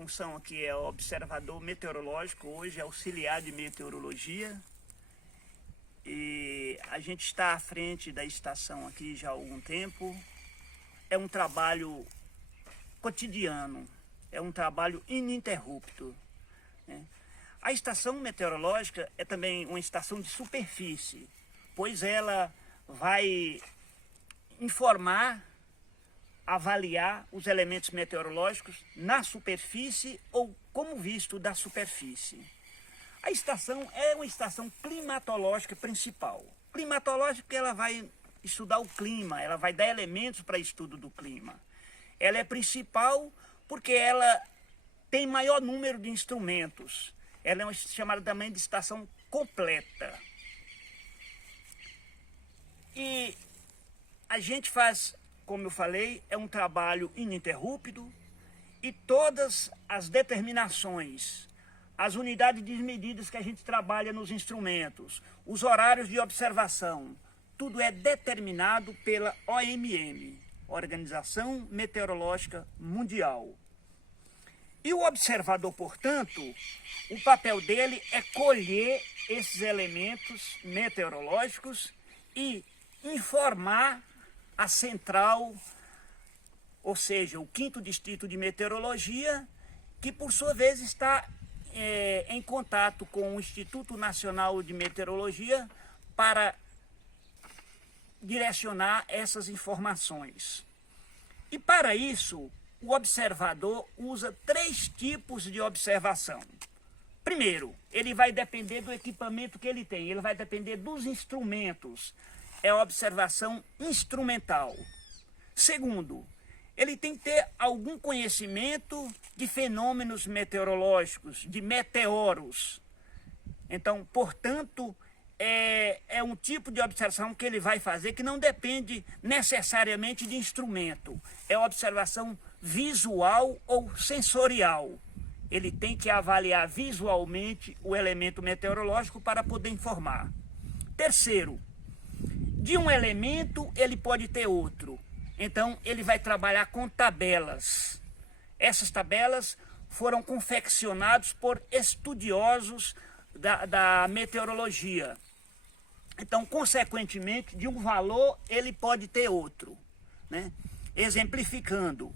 função aqui é observador meteorológico, hoje é auxiliar de meteorologia. E a gente está à frente da estação aqui já há algum tempo. É um trabalho cotidiano, é um trabalho ininterrupto, né? A estação meteorológica é também uma estação de superfície, pois ela vai informar, avaliar os elementos meteorológicos na superfície ou como visto da superfície. A estação é uma estação climatológica principal. Climatológica porque ela vai estudar o clima, ela vai dar elementos para estudo do clima. Ela é principal porque ela tem maior número de instrumentos. Ela é chamada também de estação completa. E a gente faz, como eu falei, é um trabalho ininterrupto e todas as determinações, as unidades de medidas que a gente trabalha nos instrumentos, os horários de observação, tudo é determinado pela OMM, Organização Meteorológica Mundial. E o observador, portanto, o papel dele é colher esses elementos meteorológicos e informar a central, ou seja, o 5º Distrito de Meteorologia, que por sua vez está em contato com o Instituto Nacional de Meteorologia para direcionar essas informações. E para isso, o observador usa 3 tipos de observação. Primeiro, ele vai depender do equipamento que ele tem, ele vai depender dos instrumentos. É a observação instrumental. Segundo, ele tem que ter algum conhecimento de fenômenos meteorológicos, de meteoros. Então, portanto, é um tipo de observação que ele vai fazer que não depende necessariamente de instrumento. É observação visual ou sensorial. Ele tem que avaliar visualmente o elemento meteorológico para poder informar. Terceiro, de um elemento ele pode ter outro. Então ele vai trabalhar com tabelas. Essas tabelas foram confeccionadas por estudiosos da meteorologia. Então, consequentemente, de um valor ele pode ter outro, né? Exemplificando,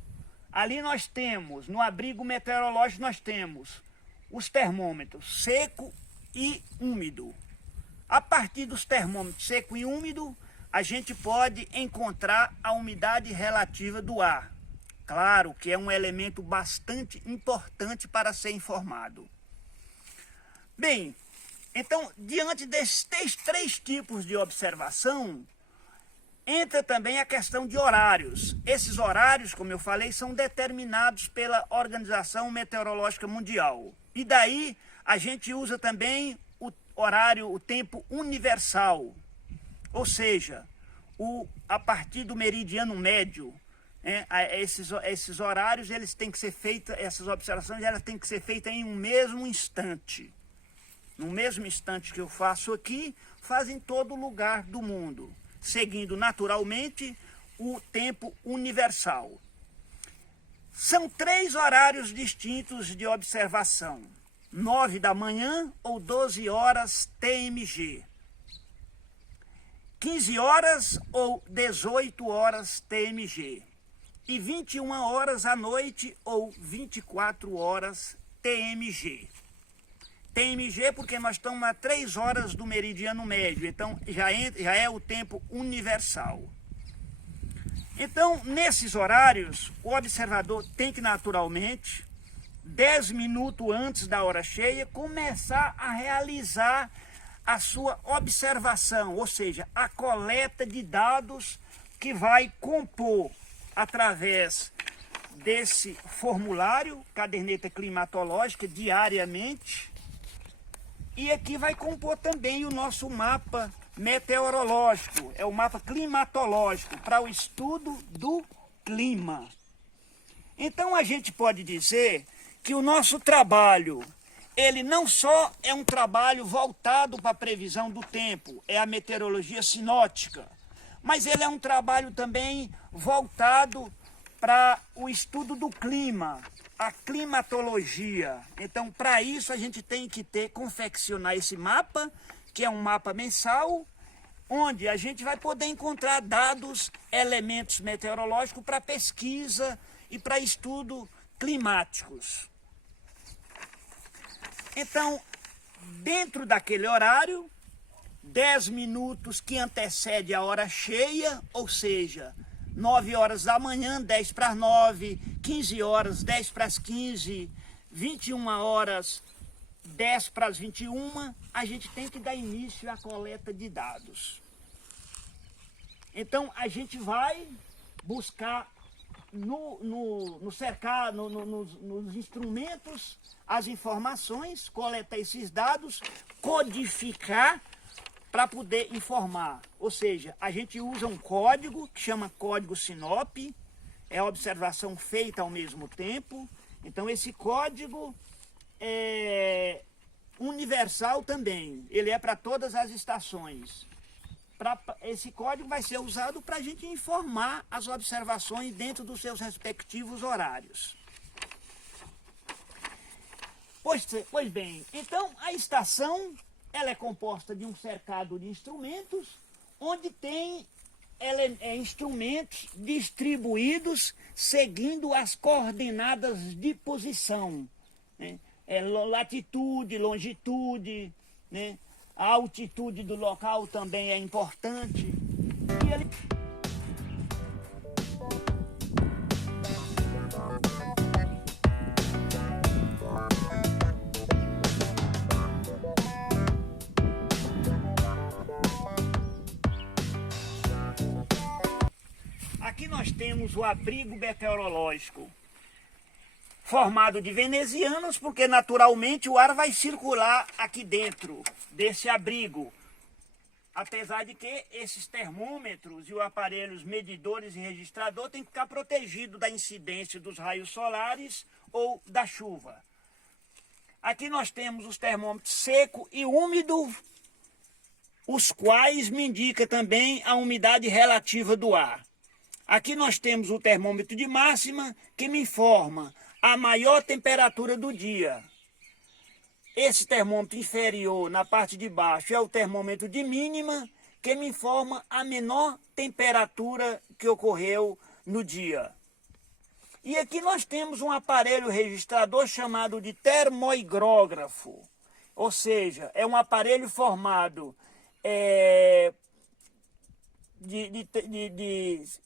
ali nós temos, no abrigo meteorológico nós temos os termômetros seco e úmido. A partir dos termômetros seco e úmido, a gente pode encontrar a umidade relativa do ar. Claro que é um elemento bastante importante para ser informado. Bem, então, diante desses 3 tipos de observação, entra também a questão de horários. Esses horários, como eu falei, são determinados pela Organização Meteorológica Mundial. E daí a gente usa também o horário, o tempo universal. Ou seja, a partir do meridiano médio, esses horários, eles têm que ser feitas, essas observações, elas têm que ser feitas em um mesmo instante. No mesmo instante que eu faço aqui, faz em todo lugar do mundo, seguindo naturalmente o tempo universal. São 3 horários distintos de observação: 9 da manhã ou 12 horas TMG, 15 horas ou 18 horas TMG e 21 horas à noite ou 24 horas TMG. TMG porque nós estamos a 3 horas do meridiano médio, então já é o tempo universal. Então, nesses horários, o observador tem que naturalmente, 10 minutos antes da hora cheia, começar a realizar a sua observação, ou seja, a coleta de dados que vai compor através desse formulário, caderneta climatológica, diariamente. E aqui vai compor também o nosso mapa meteorológico, é o mapa climatológico, para o estudo do clima. Então a gente pode dizer que o nosso trabalho, ele não só é um trabalho voltado para a previsão do tempo, é a meteorologia sinótica, mas ele é um trabalho também voltado para o estudo do clima, a climatologia. Então, para isso, a gente tem que confeccionar esse mapa, que é um mapa mensal, onde a gente vai poder encontrar dados, elementos meteorológicos para pesquisa e para estudo climáticos. Então, dentro daquele horário, 10 minutos que antecede a hora cheia, ou seja, 9 horas da manhã, 10 para as 9, 15 horas, 10 para as 15, 21 horas, 10 para as 21, a gente tem que dar início à coleta de dados. Então, a gente vai buscar nos instrumentos as informações, coletar esses dados, codificar para poder informar. Ou seja, a gente usa um código que chama código Sinop, é a observação feita ao mesmo tempo. Então, esse código é universal também, ele é para todas as estações. Esse código vai ser usado para a gente informar as observações dentro dos seus respectivos horários. Pois bem, então a estação ela é composta de um cercado de instrumentos, onde tem instrumentos distribuídos seguindo as coordenadas de posição, né? Latitude, longitude, né? A altitude do local também é importante. Aqui nós temos o abrigo meteorológico, formado de venezianos, porque naturalmente o ar vai circular aqui dentro desse abrigo. Apesar de que esses termômetros e os aparelhos medidores e registrador têm que ficar protegidos da incidência dos raios solares ou da chuva. Aqui nós temos os termômetros seco e úmido, os quais me indicam também a umidade relativa do ar. Aqui nós temos o termômetro de máxima, que me informa a maior temperatura do dia. Esse termômetro inferior, na parte de baixo, é o termômetro de mínima, que me informa a menor temperatura que ocorreu no dia. E aqui nós temos um aparelho registrador chamado de termohigrógrafo, ou seja, é um aparelho formado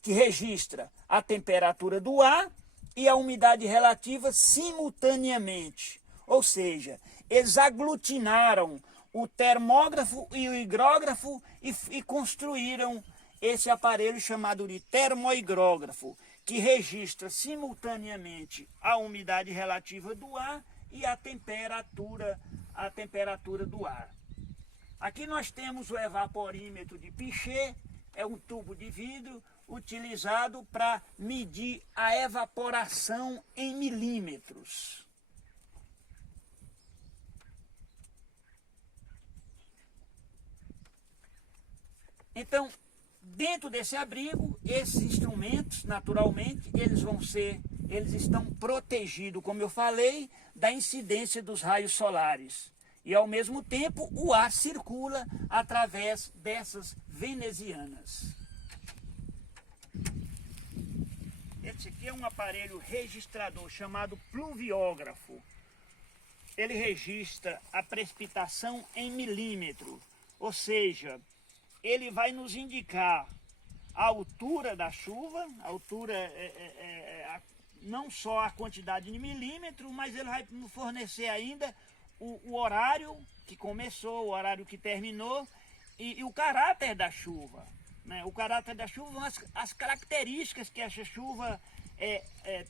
que registra a temperatura do ar e a umidade relativa simultaneamente. Ou seja, eles aglutinaram o termógrafo e o higrógrafo e construíram esse aparelho chamado de termohigrógrafo, que registra simultaneamente a umidade relativa do ar e a temperatura do ar. Aqui nós temos o evaporímetro de Pichet, é um tubo de vidro utilizado para medir a evaporação em milímetros. Então, dentro desse abrigo, esses instrumentos, naturalmente, eles estão protegidos, como eu falei, da incidência dos raios solares. E, ao mesmo tempo, o ar circula através dessas venezianas. Esse aqui é um aparelho registrador chamado pluviógrafo. Ele registra a precipitação em milímetro, ou seja, ele vai nos indicar a altura da chuva, a altura não só a quantidade de milímetro, mas ele vai nos fornecer ainda o horário que começou, o horário que terminou e o caráter da chuva, né? O caráter da chuva são as características que essa chuva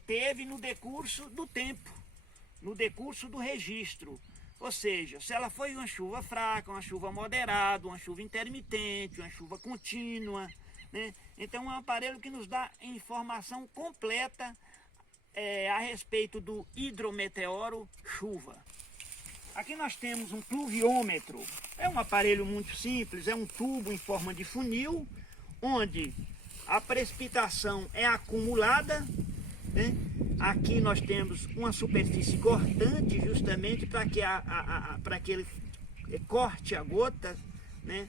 teve no decurso do tempo, no decurso do registro. Ou seja, se ela foi uma chuva fraca, uma chuva moderada, uma chuva intermitente, uma chuva contínua, né? Então é um aparelho que nos dá informação completa a respeito do hidrometeoro chuva. Aqui nós temos um pluviômetro, é um aparelho muito simples, é um tubo em forma de funil, onde a precipitação é acumulada né? Aqui nós temos uma superfície cortante justamente para que, para que ele corte a gota, né?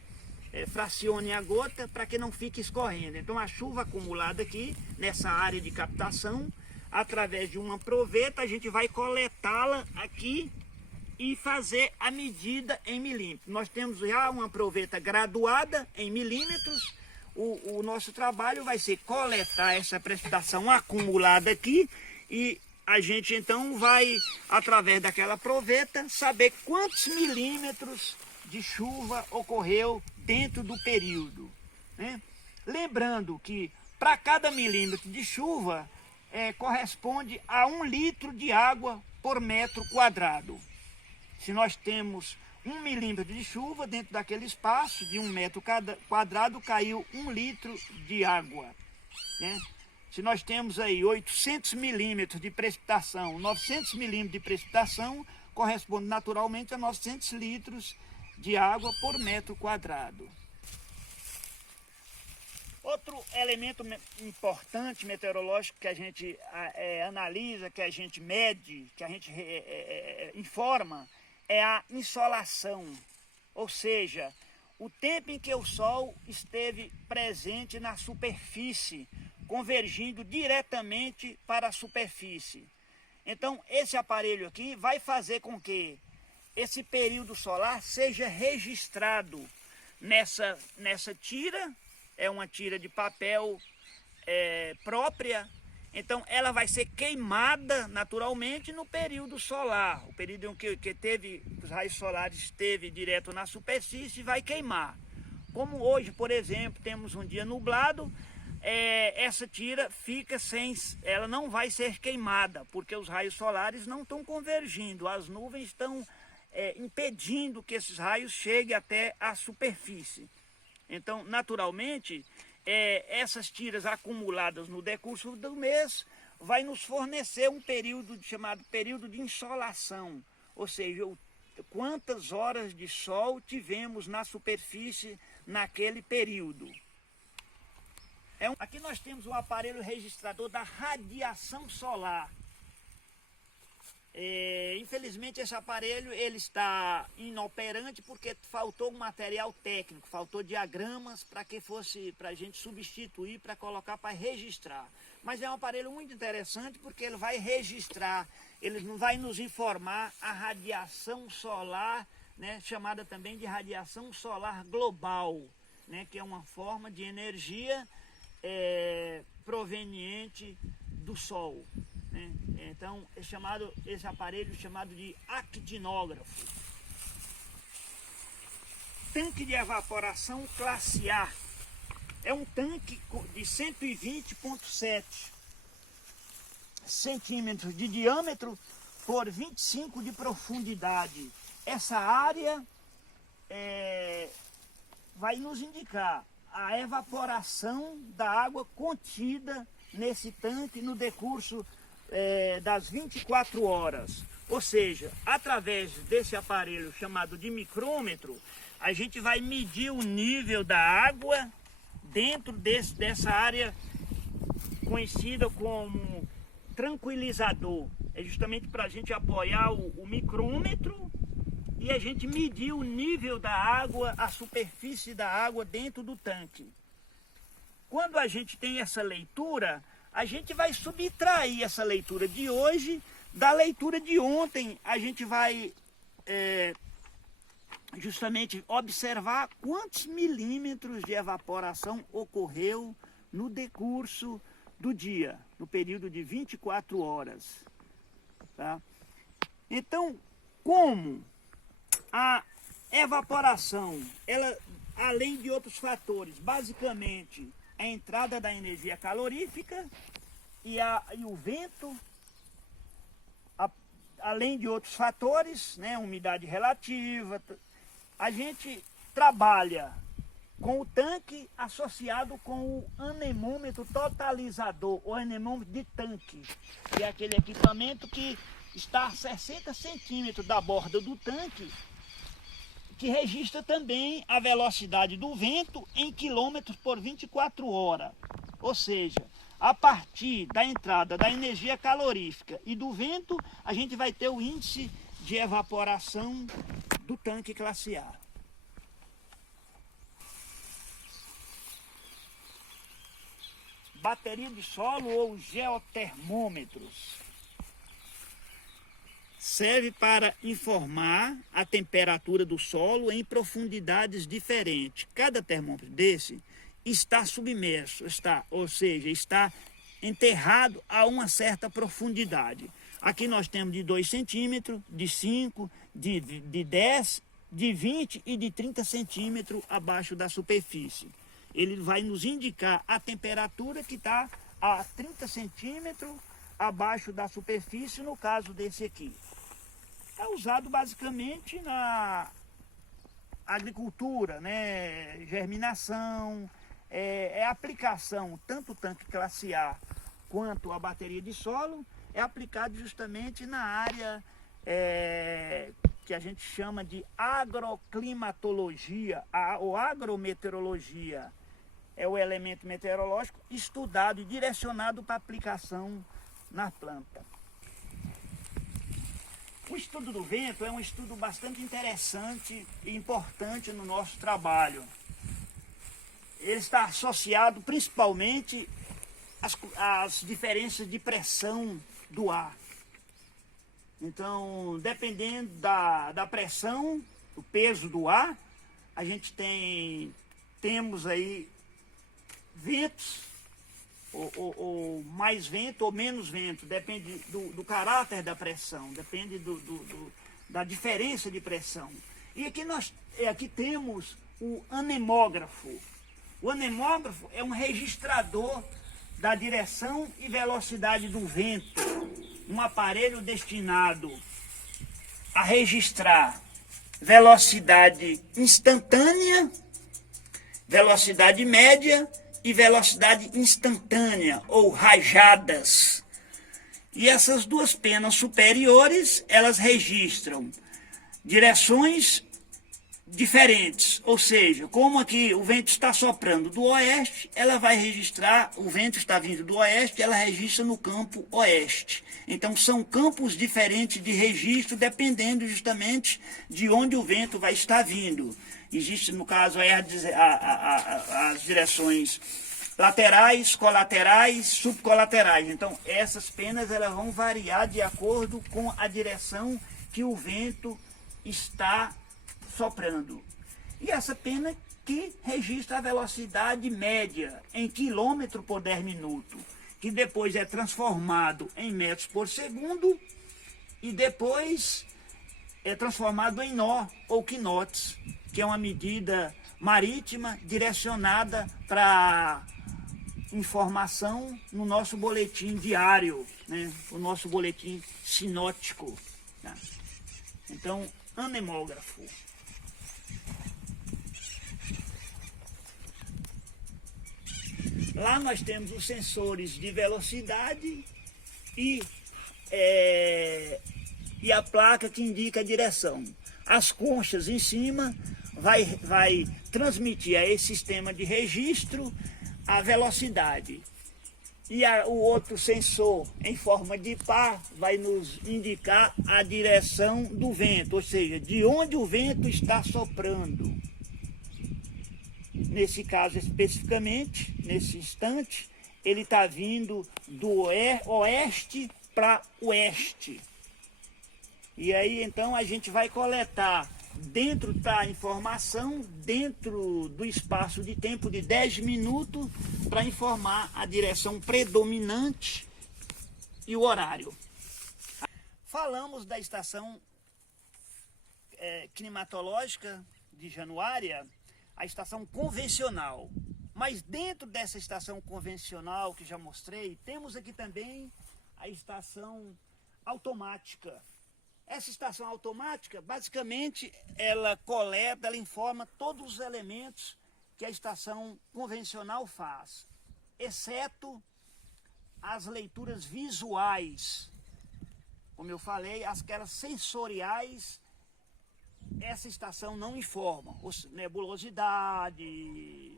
Fracione a gota para que não fique escorrendo. Então a chuva acumulada aqui nessa área de captação, através de uma proveta, a gente vai coletá-la aqui e fazer a medida em milímetros. Nós temos já uma proveta graduada em milímetros. O nosso trabalho vai ser coletar essa precipitação acumulada aqui e a gente então vai, através daquela proveta, saber quantos milímetros de chuva ocorreu dentro do período, né? Lembrando que para cada milímetro de chuva corresponde a 1 litro de água por metro quadrado. Se nós temos 1 milímetro de chuva dentro daquele espaço de 1 metro quadrado, caiu 1 litro de água, né? Se nós temos aí 800 milímetros de precipitação, 900 milímetros de precipitação, corresponde naturalmente a 900 litros de água por metro quadrado. Outro elemento importante meteorológico que a gente analisa, que a gente mede, que a gente informa, é a insolação, ou seja, o tempo em que o Sol esteve presente na superfície, convergindo diretamente para a superfície. Então, esse aparelho aqui vai fazer com que esse período solar seja registrado nessa tira, é uma tira de papel própria. Então ela vai ser queimada naturalmente no período solar, o período em que os raios solares esteve direto na superfície, vai queimar. Como hoje, por exemplo, temos um dia nublado, essa tira ela não vai ser queimada, porque os raios solares não estão convergindo, as nuvens estão impedindo que esses raios cheguem até a superfície. Então, naturalmente, essas tiras acumuladas no decurso do mês vai nos fornecer um período chamado período de insolação, ou seja, quantas horas de sol tivemos na superfície naquele período. Aqui nós temos um aparelho registrador da radiação solar. Infelizmente esse aparelho ele está inoperante porque faltou um material técnico, faltou diagramas para a gente substituir, para colocar, para registrar. Mas é um aparelho muito interessante porque ele vai registrar, ele vai nos informar a radiação solar, né, chamada também de radiação solar global, né, que é uma forma de energia proveniente do Sol. Então esse aparelho é chamado de actinógrafo. Tanque de evaporação classe A. É um tanque de 120,7 centímetros de diâmetro por 25 de profundidade. Essa área vai nos indicar a evaporação da água contida nesse tanque no decurso das 24 horas. Ou seja, através desse aparelho chamado de micrômetro, a gente vai medir o nível da água dentro dessa área conhecida como tranquilizador. É justamente para a gente apoiar o micrômetro e a gente medir o nível da água, a superfície da água dentro do tanque. Quando a gente tem essa leitura, a gente vai subtrair essa leitura de hoje da leitura de ontem. A gente vai justamente observar quantos milímetros de evaporação ocorreu no decurso do dia, no período de 24 horas. Tá? Então, como a evaporação, ela, além de outros fatores, basicamente a entrada da energia calorífica e o vento, além de outros fatores, né, umidade relativa, a gente trabalha com o tanque associado com o anemômetro totalizador, o anemômetro de tanque, que é aquele equipamento que está a 60 centímetros da borda do tanque, que registra também a velocidade do vento em quilômetros por 24 horas. Ou seja, A partir da entrada da energia calorífica e do vento, a gente vai ter o índice de evaporação do tanque classe A. Bateria de solo ou geotermômetros. Serve para informar a temperatura do solo em profundidades diferentes. Cada termômetro desse está submerso, ou seja, está enterrado a uma certa profundidade. Aqui nós temos de 2 centímetros, de 5, de 10, de 20 e de 30 centímetros abaixo da superfície. Ele vai nos indicar a temperatura que está a 30 centímetros abaixo da superfície, no caso desse aqui. É usado basicamente na agricultura, né? Germinação, aplicação, tanto o tanque classe A quanto a bateria de solo, é aplicado justamente na área que a gente chama de agroclimatologia, ou agrometeorologia. É o elemento meteorológico estudado e direcionado para aplicação na planta. O estudo do vento é um estudo bastante interessante e importante no nosso trabalho. Ele está associado principalmente às diferenças de pressão do ar. Então, dependendo da pressão, do peso do ar, a gente temos aí ventos, ou mais vento ou menos vento, depende do caráter da pressão, depende da diferença de pressão. E aqui temos o anemógrafo. O anemógrafo é um registrador da direção e velocidade do vento, um aparelho destinado a registrar velocidade instantânea, velocidade média e velocidade instantânea, ou rajadas. E essas duas penas superiores, elas registram direções diferentes, ou seja, como aqui o vento está soprando do oeste, ela vai registrar, o vento está vindo do oeste, ela registra no campo oeste. Então são campos diferentes de registro, dependendo justamente de onde o vento vai estar vindo. Existe, no caso, as direções laterais, colaterais, subcolaterais. Então, essas penas elas vão variar de acordo com a direção que o vento está soprando. E essa pena que registra a velocidade média em quilômetro por 10 minutos, que depois é transformado em metros por segundo e depois é transformado em nó ou knots, que é uma medida marítima direcionada para informação no nosso boletim diário, né? O nosso boletim sinótico. Tá? Então, anemógrafo. Lá nós temos os sensores de velocidade e a placa que indica a direção. As conchas em cima vai transmitir a esse sistema de registro a velocidade. E o outro sensor, em forma de pá, vai nos indicar a direção do vento, ou seja, de onde o vento está soprando. Nesse caso especificamente, nesse instante, ele está vindo do oeste para oeste. E aí então a gente vai coletar dentro da informação, dentro do espaço de tempo de 10 minutos, para informar a direção predominante e o horário. Falamos da estação climatológica de Januária, a estação convencional. Mas dentro dessa estação convencional que já mostrei, temos aqui também a estação automática. Essa estação automática, basicamente, ela coleta, ela informa todos os elementos que a estação convencional faz, exceto as leituras visuais. Como eu falei, aquelas sensoriais, essa estação não informa. Nebulosidade,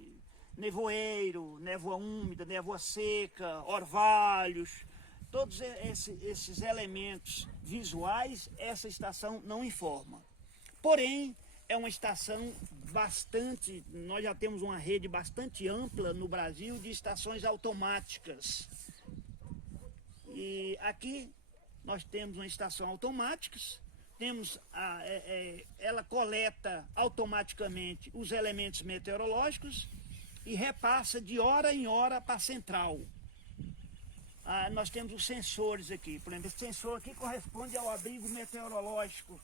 nevoeiro, névoa úmida, névoa seca, orvalhos, todos esses elementos visuais, essa estação não informa. Porém, é uma estação bastante, nós já temos uma rede bastante ampla no Brasil de estações automáticas. E aqui nós temos uma estação automática, ela coleta automaticamente os elementos meteorológicos e repassa de hora em hora para a central. Nós temos os sensores aqui, por exemplo, esse sensor aqui corresponde ao abrigo meteorológico.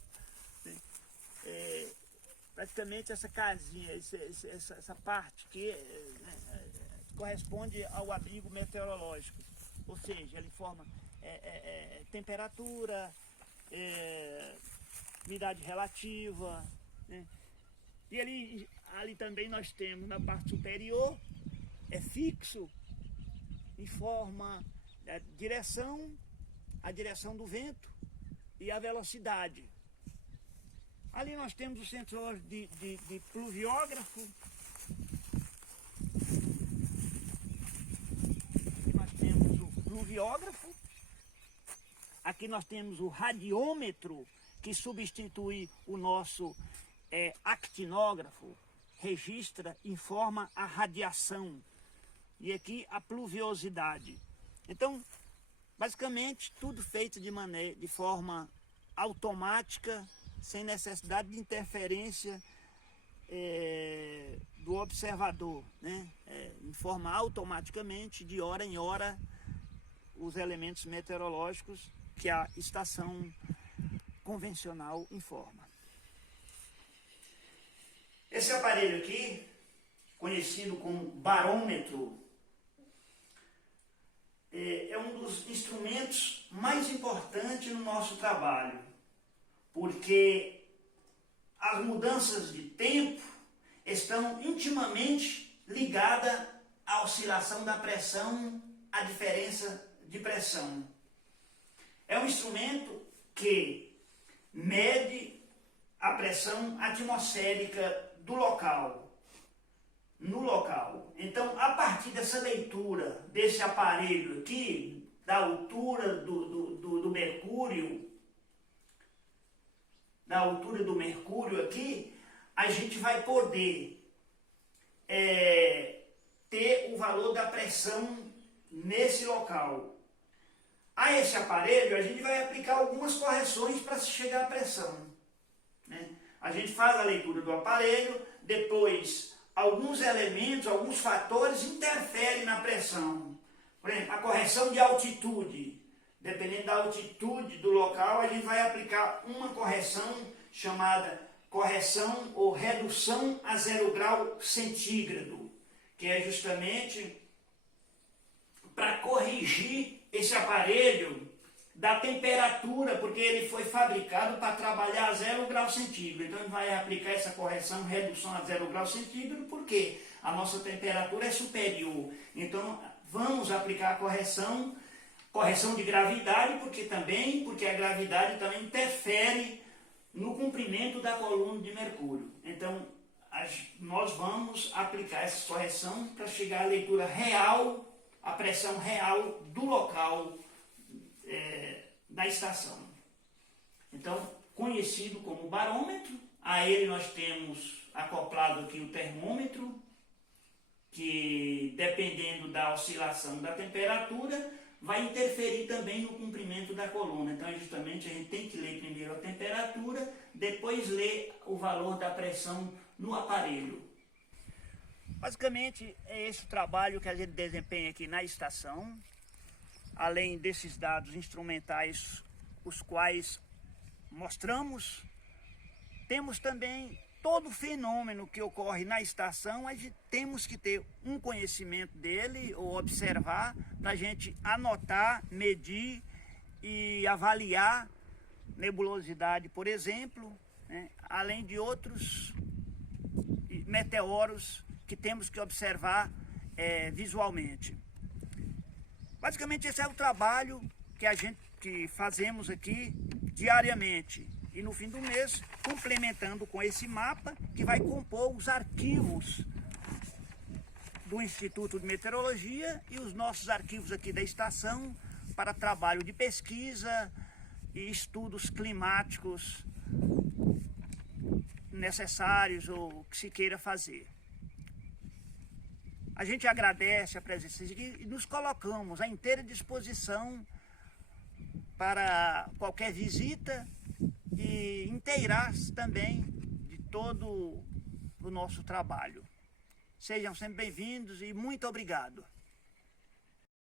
Praticamente essa casinha, essa parte aqui corresponde ao abrigo meteorológico, ou seja, ele informa temperatura, umidade relativa, né? E ali também nós temos na parte superior, é fixo, informa a direção do vento e a velocidade. Ali nós temos o sensor de pluviógrafo. Aqui nós temos o pluviógrafo. Aqui nós temos o radiômetro, que substitui o nosso actinógrafo. Registra, informa a radiação. E aqui a pluviosidade. Então, basicamente, tudo feito de forma automática, sem necessidade de interferência do observador, né? Informa automaticamente, de hora em hora, os elementos meteorológicos que a estação convencional informa. Esse aparelho aqui, conhecido como barômetro, é um dos instrumentos mais importantes no nosso trabalho, porque as mudanças de tempo estão intimamente ligadas à oscilação da pressão, à diferença de pressão. É um instrumento que mede a pressão atmosférica do local, no local. Então, a partir dessa leitura desse aparelho aqui, da altura do mercúrio, da altura do mercúrio aqui, a gente vai poder ter o valor da pressão nesse local. A esse aparelho, a gente vai aplicar algumas correções para se chegar à pressão, né? A gente faz a leitura do aparelho, depois alguns elementos, alguns fatores interferem na pressão. Por exemplo, a correção de altitude. Dependendo da altitude do local, a gente vai aplicar uma correção chamada correção ou redução a 0 grau centígrado, que é justamente para corrigir esse aparelho da temperatura, porque ele foi fabricado para trabalhar a 0 grau centígrado. Então, a gente vai aplicar essa correção, redução a 0 grau centígrado, porque a nossa temperatura é superior. Então, vamos aplicar a correção de gravidade, porque a gravidade também interfere no comprimento da coluna de mercúrio. Então, nós vamos aplicar essa correção para chegar à leitura real, a pressão real do local da estação. Então, conhecido como barômetro, a ele nós temos acoplado aqui o termômetro, que dependendo da oscilação da temperatura, vai interferir também no comprimento da coluna. Então, justamente, a gente tem que ler primeiro a temperatura, depois ler o valor da pressão no aparelho. Basicamente, é esse trabalho que a gente desempenha aqui na estação, além desses dados instrumentais, os quais mostramos, temos também todo fenômeno que ocorre na estação, a gente temos que ter um conhecimento dele ou observar para a gente anotar, medir e avaliar nebulosidade, por exemplo, né? Além de outros meteoros que temos que observar visualmente. Basicamente, esse é o trabalho que fazemos aqui diariamente. E no fim do mês, complementando com esse mapa, que vai compor os arquivos do Instituto de Meteorologia e os nossos arquivos aqui da estação para trabalho de pesquisa e estudos climáticos necessários ou que se queira fazer. A gente agradece a presença e nos colocamos à inteira disposição para qualquer visita e inteirar-se também de todo o nosso trabalho. Sejam sempre bem-vindos e muito obrigado.